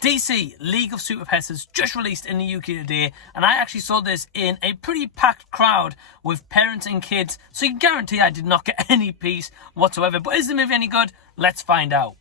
DC League of Super Pets has just released in the UK today, and I actually saw this in a pretty packed crowd with parents and kids, so you can guarantee I did not get any peace whatsoever. But is the movie any good? Let's find out.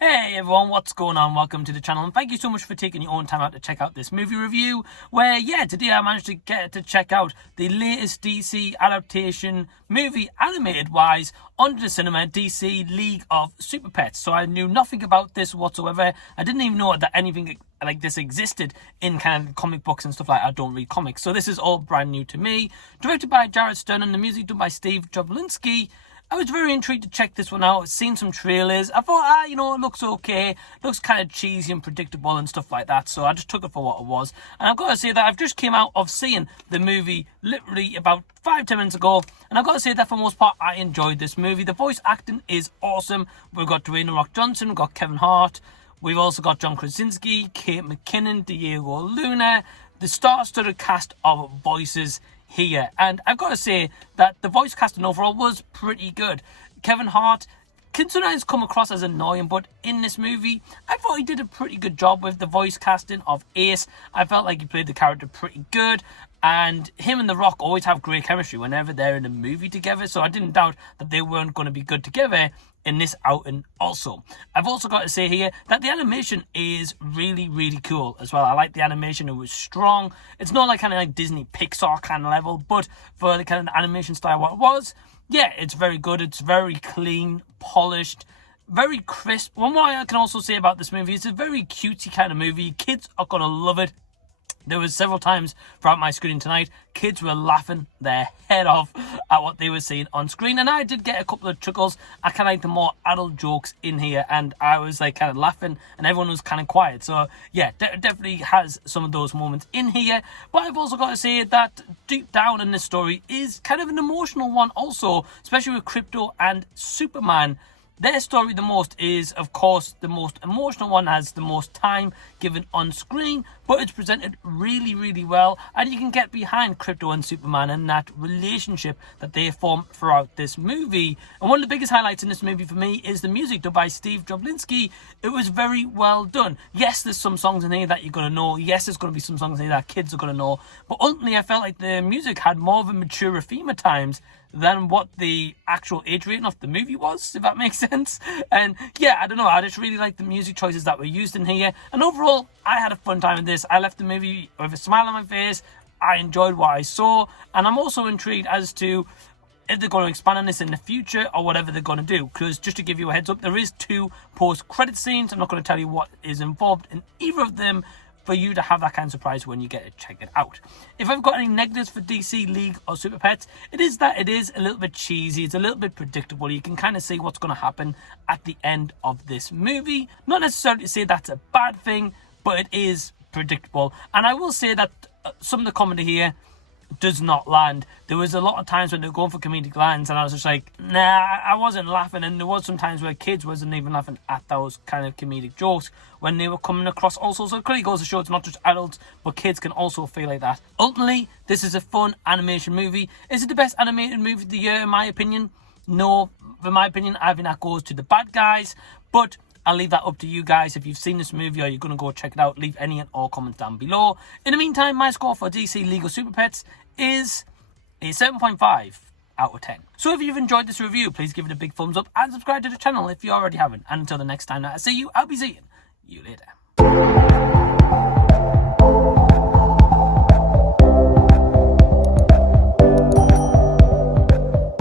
Hey everyone, what's going on? Welcome to the channel, and thank you so much for taking your own time out to check out this movie review, where today I managed to get to check out the latest DC adaptation movie, animated wise, onto the cinema, DC League of Super Pets. So I knew nothing about this whatsoever. I didn't even know that anything like this existed in kind of comic books and stuff like that. I don't read comics, so this is all brand new to me. Directed by Jared Stern and the music done by Steve Joblinski. I was very intrigued to check this one out. I've seen some trailers. I thought, it looks okay. It looks kind of cheesy and predictable and stuff like that. So I just took it for what it was. And I've got to say that I've just came out of seeing the movie literally about 5-10 minutes ago. And I've got to say that for the most part, I enjoyed this movie. The voice acting is awesome. We've got Dwayne Johnson, we've got Kevin Hart. We've also got John Krasinski, Kate McKinnon, Diego Luna. The star-studded cast of voices here, and I've got to say that the voice casting overall was pretty good. Kevin Hart can sometimes come across as annoying, but in this movie I thought he did a pretty good job with the voice casting of Ace. I felt like he played the character pretty good, and him and The Rock always have great chemistry whenever they're in a movie together, so I didn't doubt that they weren't going to be good together in this outing also. I've also got to say here that the animation is really, really cool as well. I like the animation. It was strong. It's not like kind of like Disney Pixar kind of level, but for the kind of animation style what it was, it's very good. It's very clean, polished, very crisp. One more I can also say about this movie, it's a very cutesy kind of movie. Kids are going to love it. There was several times throughout my screening tonight, kids were laughing their head off at what they were seeing on screen. And I did get a couple of chuckles. I kind of like the more adult jokes in here, and I was like kind of laughing and everyone was kind of quiet. So definitely has some of those moments in here. But I've also got to say that deep down in this story is kind of an emotional one also, especially with Krypto and Superman. Their story the most is, of course, the most emotional one, has the most time given on screen, but it's presented really, really well, and you can get behind Krypto and Superman and that relationship that they form throughout this movie. And one of the biggest highlights in this movie for me is the music done by Steve Joblinski. It was very well done. Yes, there's some songs in here that you're going to know. Yes, there's going to be some songs in here that kids are going to know, but ultimately I felt like the music had more of a mature theme at times than what the actual age rating of the movie was, if that makes sense. And I don't know, I just really like the music choices that were used in here. And overall, I had a fun time with this. I left the movie with a smile on my face. I enjoyed what I saw, and I'm also intrigued as to if they're going to expand on this in the future or whatever they're going to do. Because just to give you a heads up, there is 2 post-credit scenes. I'm not going to tell you what is involved in either of them, for you to have that kind of surprise when you get to check it out. If I've got any negatives for DC League of Super Pets, it is that it is a little bit cheesy. It's a little bit predictable. You can kind of see what's going to happen at the end of this movie. Not necessarily to say that's a bad thing, but it is predictable. And I will say that some of the comedy here does not land. There was a lot of times when they were going for comedic lines and I was just like, nah, I wasn't laughing. And there was some times where kids wasn't even laughing at those kind of comedic jokes when they were coming across also. So it clearly goes to show it's not just adults, but kids can also feel like that. Ultimately, this is a fun animation movie. Is it the best animated movie of the year in my opinion? No. In my opinion, I think that goes to The Bad Guys, but I'll leave that up to you guys. If you've seen this movie or you're going to go check it out, leave any and all comments down below. In the meantime, my score for DC League of Super Pets is a 7.5 out of 10. So if you've enjoyed this review, please give it a big thumbs up and subscribe to the channel if you already haven't. And until the next time that I see you, I'll be seeing you later.